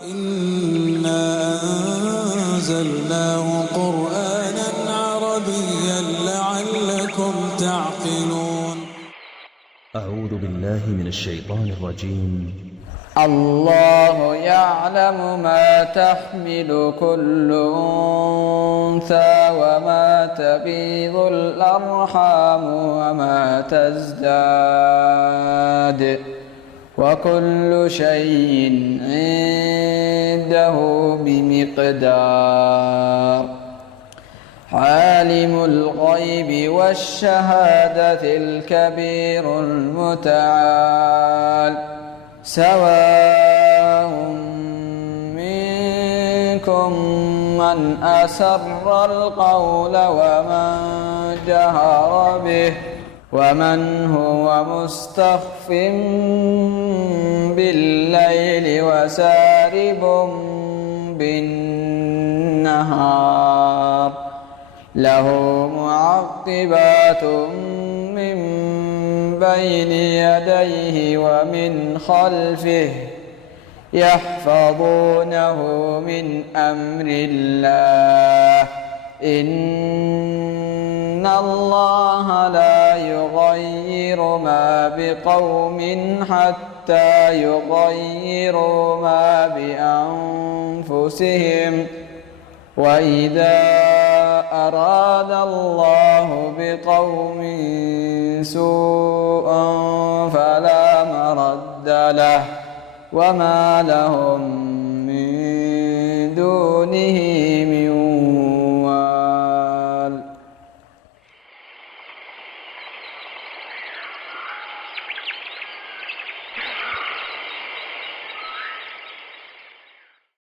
إنا أنزلناه قرآنا عربيا لعلكم تعقلون. أعوذ بالله من الشيطان الرجيم. الله يعلم ما تحمل كل أنثى وما تغيض الأرحام وما تزداد وكل شيء عنده بمقدار. عالم الغيب والشهادة الكبير المتعال. سواء منكم من أسر القول ومن جهر به ومن هو مستخف بالليل وسارب بالنهار. له معقبات من بين يديه ومن خلفه يحفظونه من أمر الله. إن الله لا يغير ما بقوم حتى يغيروا ما بأنفسهم. وإذا أراد الله بقوم سوءا فلا مرد له وما لهم من دونه